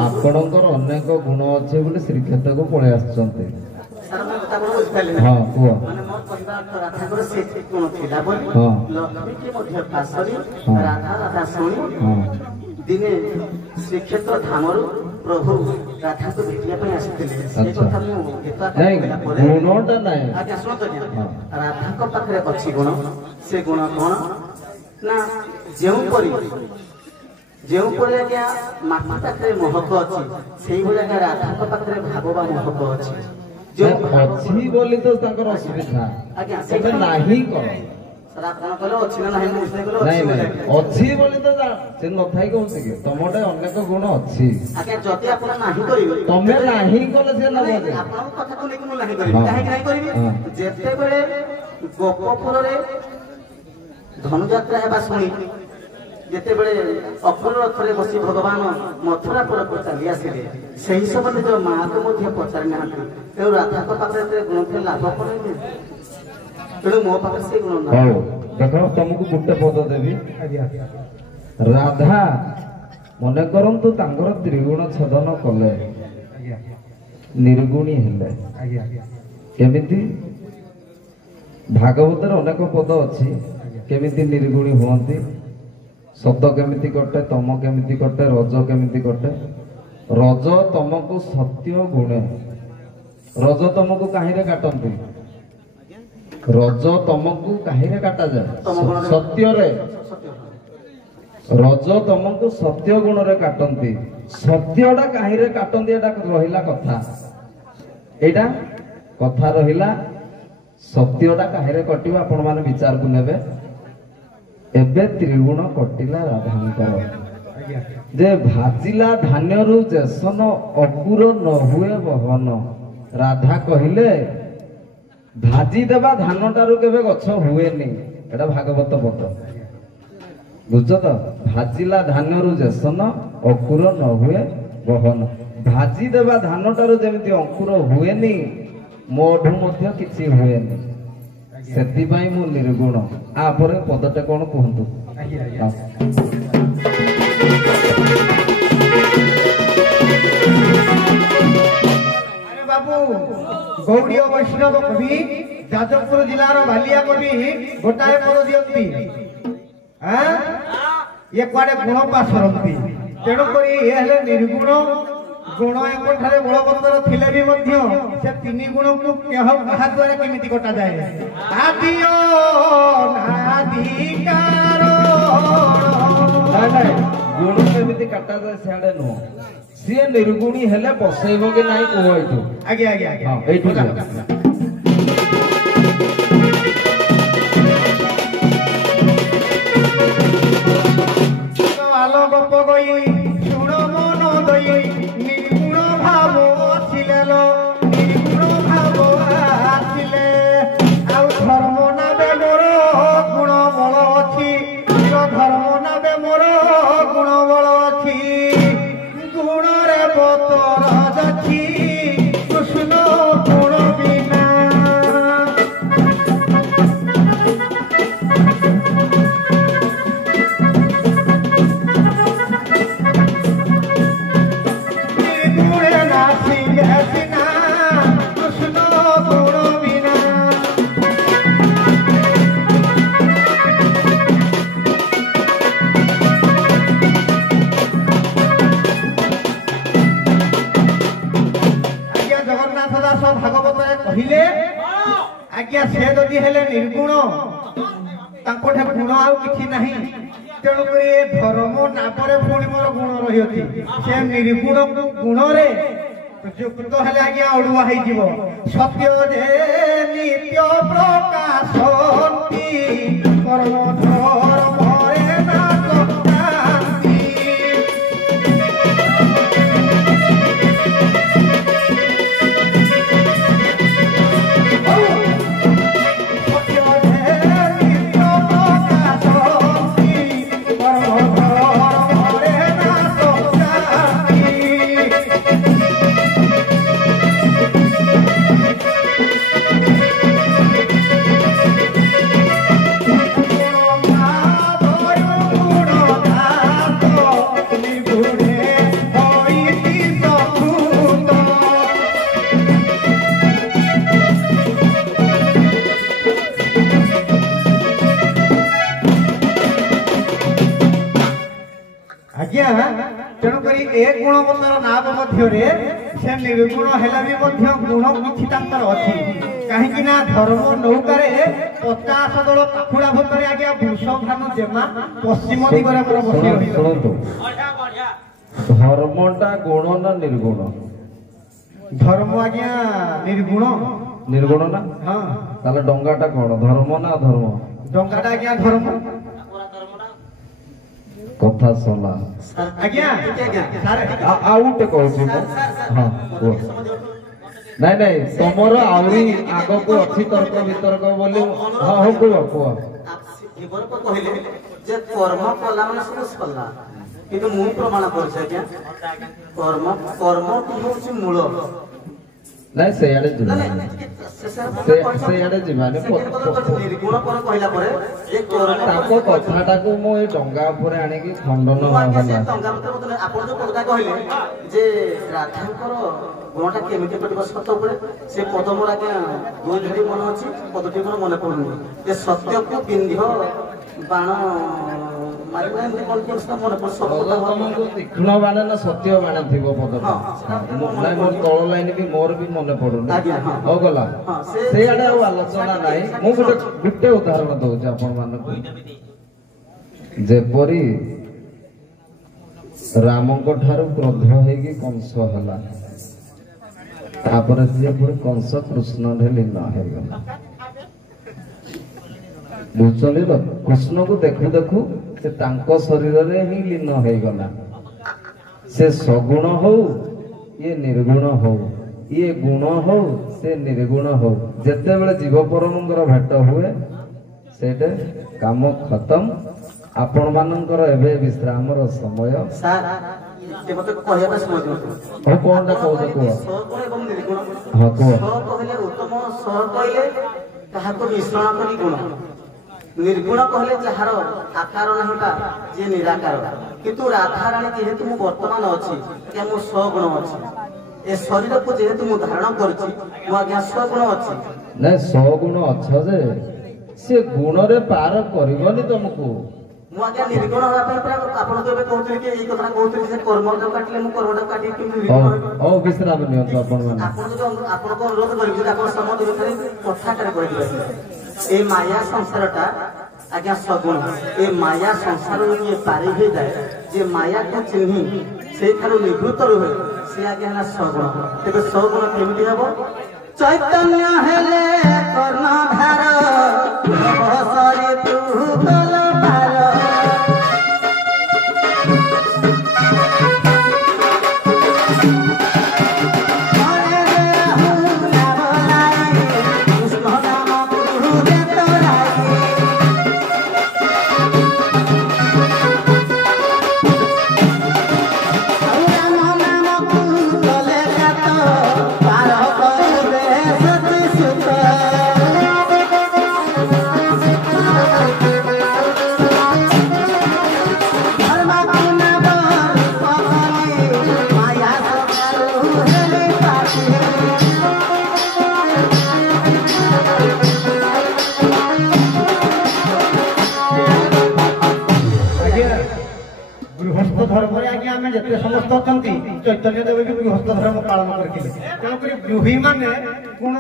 ଆପଣଙ୍କର ଅନେକ ଗୁଣ ଅଛି ବୋଲି ଶ୍ରୀକ୍ଷେତ୍ରକୁ ପଳେଇ ଆସିଛନ୍ତି हाँ କୁହ माने मोर परिवार तो राधा को से गुण थिला बोली हाँ लक्ष्मी के मध्य पासरी हाँ राधा राधा सुनी हाँ दिने श्रीक्षेत्र धामरु प्रभु राधा को भेटिया पे आसीथिले से अच्छा कथा मु एता नहीं कहला परे गुणटा नहीं आज्ञा सुनो तो हाँ राधा को पाखरे अछि गुण से गुण कोन ନା ଯେଉଁପରି ଆଜ୍ଞା ମାଟି ପାଖରେ ମହକ ଅଛି ସେଇଭଳି ଆଜ୍ଞା ରାଧାଙ୍କ ପାଖରେ ଭାବ ବା ମହକ ଅଛି। ଅଛି ବୋଲି ତ ତାଙ୍କର ଅସୁବିଧା ଆଜ୍ଞା ସେଟା ନାହିଁ କର ସାର୍ ଆପଣ କହିଲେ ଅଛି ନା ନାହିଁ ମୁଁ କହିଲେ ନାଇଁ ଅଛି ନାଇଁ ଅଛି ବୋଲି ତ ସେ ନଥାଇ କହୁଛି କି ତମଟେ ଅନେକ ଗୁଣ ଅଛି। ଆଜ୍ଞା ଯଦି ଆପଣ ନାହିଁ କରିବେ ତମେ ନାହିଁ କଲେ ସେ ନବ ଯେ। ଆପଣଙ୍କ କଥାକୁ ନେଇକି ମୁଁ ନାହିଁ କରିବି କାହିଁକି ନାହିଁ କରିବି ଯେତେବେଳେ ଗୋପପୁରରେ ଧନୁଯାତ୍ରା ହେବା ଶୁଣି ଯେତେବେଳେ ଅପୂର୍ବ ରଥରେ ବସି ଭଗବାନ ମଥୁରାପୁରକୁ ଚାଲି ଆସିଲେ ସେହି ସମୟ ନିଜ ମାଆକୁ ମଧ୍ୟ ପଚାରି ନାହାନ୍ତି। ତେଣୁ ରାଧାଙ୍କ ପାଖରେ ଗୁଣ ଥିଲେ ଲାଭ କରେନି ତେଣୁ ମୋ ପାଖରେ ସେ ଗୁଣ ନାହିଁ। ହଉ ଦେଖ ତମକୁ ଗୋଟେ ପଦ ଦେବି ରାଧା ମନେ କରନ୍ତୁ ତାଙ୍କର ତ୍ରିଗୁଣ ଛେଦନ କଲେ ନିର୍ଗୁଣୀ ହେଲେ କେମିତି ଭାଗବତରେ ଅନେକ ପଦ ଅଛି କେମିତି ନିର୍ଗୁଣୀ ହୁଅନ୍ତି। ଶବ୍ଦ କେମିତି କଟେ ତମ କେମିତି କଟେ ରଜ କେମିତି କଟେ। ରଜ ତମକୁ ସତ୍ୟ ଗୁଣେ ରଜ ତମକୁ କାହିଁରେ କାଟନ୍ତି ରଜ ତମକୁ କାହିଁରେ କାଟାଯାଏ ସତ୍ୟରେ ରଜ ତମକୁ ସତ୍ୟ ଗୁଣରେ କାଟନ୍ତି ସତ୍ୟଟା କାହିଁରେ କାଟନ୍ତି ଏଟା ରହିଲା କଥା ଏଇଟା କଥା ରହିଲା ସତ୍ୟଟା କାହିଁରେ କଟିବ ଆପଣ ମାନେ ବିଚାରକୁ ନେବେ। ଏବେ ତ୍ରିଗୁଣ କଟିଲା ରାଧାଙ୍କର ଯେ ଭାଜିଲା ଧାନ୍ୟରୁ ଯେସନ ଅକୁର ନ ହୁଏ ବହନ। ରାଧା କହିଲେ ଭାଜି ଦେବା ଧାନଟାରୁ କେବେ ଗଛ ହୁଏନି ଏଟା ଭାଗବତ ପଦ ବୁଝଛ ତ। ଭାଜିଲା ଧାନ୍ୟରୁ ଯେସନ ଅକୁର ନ ହୁଏ ବହନ। ଭାଜି ଦେବା ଧାନଟାରୁ ଯେମିତି ଅଙ୍କୁର ହୁଏନି ମୋଠୁ ମଧ୍ୟ କିଛି ହୁଏନି ସେଥିପାଇଁ ମୁଁ ନିର୍ଗୁଣ। ଆପରେ ପଦଟେ କଣ କୁହନ୍ତୁ। ବାବୁ ଗୌଡୀୟ ବୈଷ୍ଣବ କବି ଯାଜପୁର ଜିଲ୍ଲାର ବାଲିଆ କବି ଗୋଟାଏ ପଦ ଦିଅନ୍ତି ଇଏ କୁଆଡେ ଗୁଣ ପା ସରନ୍ତି। ତେଣୁକରି ଇଏ ହେଲେ ନିର୍ଗୁଣ ଗୁଣ ଏଙ୍କଠାରେ ବଳବତ୍ତର ଥିଲେ ବି ମଧ୍ୟ ସେ ତିନି ଗୁଣକୁ କାହା ଦ୍ୱାରା କେମିତି କଟାଯାଏ। ଗୁଣ କେମିତି କାଟାଯାଏ ସିଆଡେ ନୁହଁ ସିଏ ନିର୍ଗୁଣୀ ହେଲେ ବସେଇବ କି ନାଇଁ କୁହ ଏଇଠୁ। ଆଜ୍ଞା ଆଜ୍ଞା ଆଜ୍ଞା ଏଇଠୁ ଆଲୋକ ପଗଇ ଶୁଣ ମନ ଦଇ ନିର୍ଗୁଣ ଭାବ ଆସିଲେ ନିର୍ଗୁଣ ଭାବ ଆସିଲେ ଆଉ ଧର୍ମ ନାବେ ମୋର ଗୁଣ ବଳ ଅଛି ଧର୍ମ ନାବେ ମୋର ଗୁଣ ବଳ ଅଛି ଗୁଣରେ ବତର ଅଛି କୃଷ୍ଣ ଗୁଣ ବିନା। ଭାଗବତରେ କହିଲେ ଆଜ୍ଞା ସେ ଯଦି ହେଲେ ନିର୍ଗୁଣ ତାଙ୍କଠାରେ ଗୁଣ ଆଉ କିଛି ନାହିଁ। ତେଣୁକରି ଏ ଧର୍ମ ନାବରେ ପୁଣି ମୋର ଗୁଣ ରହିଅଛି ସେ ନିର୍ଗୁଣ ଗୁଣରେ ଯୁକ୍ତ ହେଲେ ଆଜ୍ଞା ଅଡୁଆ ହେଇଯିବ। ସତ୍ୟ ଯେ ନିତ୍ୟ ପ୍ରକାଶନ୍ତି କର୍ମ ଧର୍ମରେ ନାଚନ୍ତି। ଆଜ୍ଞା ତେଣୁକରି ଏ ଗୁଣବତ୍ତର ନାମ ମଧ୍ୟରେ ସେ ନିର୍ଗୁଣ ହେଲେ ବି ମଧ୍ୟ ଗୁଣ କିଛି ତାଙ୍କର ଅଛି। କାହିଁକି ନା ଧର୍ମ ନୌକାରେ 50 ଦଳ ପାଖୁଡା ଭିତରେ ଆଜ୍ଞା ବୃଷଭାନୁ ଜେମା ପଶ୍ଚିମ ଦିଗରେ ଆମର ବସି ରହିଛନ୍ତି। ଶୁଣନ୍ତୁ, ଧର୍ମଟା ଗୁଣ ନା ନିର୍ଗୁଣ? ଧର୍ମ ଆଜ୍ଞା ନିର୍ଗୁଣ। ନିର୍ଗୁଣ ନା? ହଁ, ତାହେଲେ ଡଙ୍ଗାଟା କଣ, ଧର୍ମ ନା ଅଧର୍ମ? ଡଙ୍ଗାଟା ଆଜ୍ଞା ଧର୍ମ। କଥା ଶୁଣା। ଆଜ୍ଞା ସାର୍ ଆଉ ଗୋଟେ କହୁଛି ମୁଁ। ହଁ କୁହ। ନାଇଁ ନାଇଁ, ତମର ଆହୁରି ଆଗକୁ ଅଛି ତର୍କ ବିତର୍କ ବୋଲି। ହଁ ହଉ କୁହ କୁହ। ବିବର୍କ କହିଲେ ଯେ କର୍ମ କଲା ମାନେ ସବୁ ସରିଲା, କିନ୍ତୁ ମୁଁ ପ୍ରମାଣ କରୁଛି ଆଜ୍ଞା କର୍ମଟି ହଉଛି ମୂଳ। ନାଇଁ ସେଇଆଡେ ଯିବା, ସେଇଆଡେ ଯିବାନି। ନିର୍ଗୁଣ ପରେ କହିଲା ପରେ ଯେ କର୍ମ ତାଙ୍କ କଥାଟାକୁ ମୁଁ ଏଇ ଡଙ୍ଗା ଉପରେ ଆଣିକି ଖଣ୍ଡନ ହେଲା। ଆପଣ ଯୋଉ କଥା କହିଲେ ଯେ ରାଧାଙ୍କର ଗୁଣଟା କେମିତି ପଡିବ ସତ ଉପରେ, ସେ ପଦ ମୋର ଆଜ୍ଞା ଦୁଇ ଧରି ମନେ ଅଛି, ପଦଟି ମୋର ମନେ ପଡୁନି। ଯେ ସତ୍ୟକୁ ବିନ୍ଧ୍ୟ ବାଣ ମାରିବ, ଏମିତି କଣ ମନେ ପଡୁଛି। ତମକୁ ତୀକ୍ଷ୍ଣ ବାଣେ ନା ସତ୍ୟ ବାଣେ ଥିବ ପଦଟା। ନାଇଁ ମୋର ତଳ ଲାଇନ ବି ମୋର ବି ମନେ ପଡୁନି। ହଉ ଗଲା, ସେଇଆଡେ ଆଉ ଆଲୋଚନା ନାହିଁ। ମୁଁ ଗୋଟେ ଉଦାହରଣ ଦଉଛି ଆପଣ ମାନଙ୍କୁ। ଯେପରି ରାମଙ୍କ ଠାରୁ କ୍ରୋଧ ହେଇକି କଂସ ହେଲା, ତାପରେ ସିଏ ପୁଣି କଂସ କୃଷ୍ଣରେ ଲୀନ ହେଇଗଲା। ବୁଝୁଛନ୍ତି ତ? କୃଷ୍ଣକୁ ଦେଖୁ ଦେଖୁ ସେ ତାଙ୍କ ଶରୀରରେ ହିଁ ଲୀନ ହେଇଗଲା। ସେ ସଗୁଣ ହଉ ଇଏ ନିର୍ଗୁଣ ହଉ, ଇଏ ଗୁଣ ହଉ ସେ ନିର୍ଗୁଣ ହଉ, ଯେତେବେଳେ ଜୀବ ପରମଙ୍କର ଭେଟ ହୁଏ ସେଇଟା କାମ ଖତମ। ଆପଣ ମାନଙ୍କର ଏବେ ବିଶ୍ରାମର ସମୟ। ସାର୍ ମତେ କହିବା ପାଇଁ ସମୟ ଦିଅନ୍ତୁ। ହଉ କଣଟା କହୁଛ କୁହ। ସଗୁଣ ଏବଂ ନିର୍ଗୁଣ। ହଁ କୁହ। ସ କହିଲେ ଉତ୍ତମ, ସ କହିଲେ ତାହାକୁ ମିଶ୍ରଣ କରି ଗୁଣ। ନିର୍ଗୁଣ କହିଲେ ଯାହାର ଆକାର ନାହିଁ ବା ଯିଏ ନିରାକାର। କିନ୍ତୁ ରାଧାରାଣୀ ଯେହେତୁ ମୁଁ ବର୍ତ୍ତମାନ ଅଛି, ଆଜ୍ଞା ମୁଁ ସଗୁଣ ଅଛି। ଏ ଶରୀରକୁ ଯେହେତୁ ମୁଁ ଧାରଣ କରିଛି, ମୁଁ ଆଜ୍ଞା ସଗୁଣ ଅଛି। ନାଇଁ ସଗୁଣ ଅଛ ଯେ ସେ ଗୁଣରେ ପାର କରିବନି ତମକୁ। ମୁଁ ଆଜ୍ଞା ନିର୍ଗୁଣ ହେବା ପାଇଁ ପୁରା ଆପଣଙ୍କୁ ଏବେ କହୁଥିଲି କି ଏଇ କଥା କହୁଥିଲି ଯେ କର୍ମଟାକୁ କାଟିଲେ ମୁଁ କର୍ମଟାକୁ କାଟି କେମିତି ନିର୍ଗୁଣ ହେବି। ହଉ ବିଶ୍ରାମ ନିଅନ୍ତୁ ଆପଣ ମାନେ। ଆପଣ ଯଦି ଆପଣଙ୍କୁ ଅନୁରୋଧ କରିବି ଯଦି ଆପଣ ସମସ୍ତ ଭିତରେ କଥା ଆକାରରେ କହିଦେବେ। এই মায়া সংসারটা আজ্ঞা সগুণ। এই মায়া সংসার ইয়ে পারি হয়ে যায়, যে মায়াকে চিহ্নি সেইখানে নিবৃত্ত রুহে সে আজ্ঞা হল সগুণ। তেবে সগুণ কেমিতি হব? চৈতন্য হেলে কর্ণধার অবসরে তু কল পার। गृहस्थ धर्म आज्ञा आम जिते समस्त अच्छा चैतन्य देव भी गृहस्थ धर्म पालन करते। तेणुक गृही मैंने गुण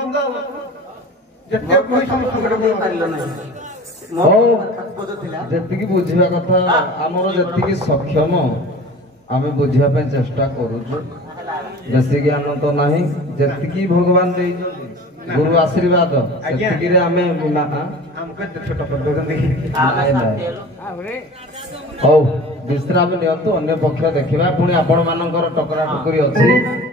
जिते गृही समस्त ଯେତିକି ବୁଝିବା କଥା ଆମର ଯେତିକି ସକ୍ଷମ ଆମେ ବୁଝିବା ପାଇଁ ଚେଷ୍ଟା କରୁଛୁ। ବେଶୀ ଜ୍ଞାନ ତ ନାହିଁ, ଯେତିକି ଭଗବାନ ଦେଇଛନ୍ତି ଗୁରୁ ଆଶୀର୍ବାଦ ସେତିକିରେ ଆମେ ହଉ ବିଶ୍ରାମ ନିଅନ୍ତୁ। ଅନ୍ୟ ପକ୍ଷ ଦେଖିବା, ପୁଣି ଆପଣ ମାନଙ୍କର ଟକରା ଟକରି ଅଛି।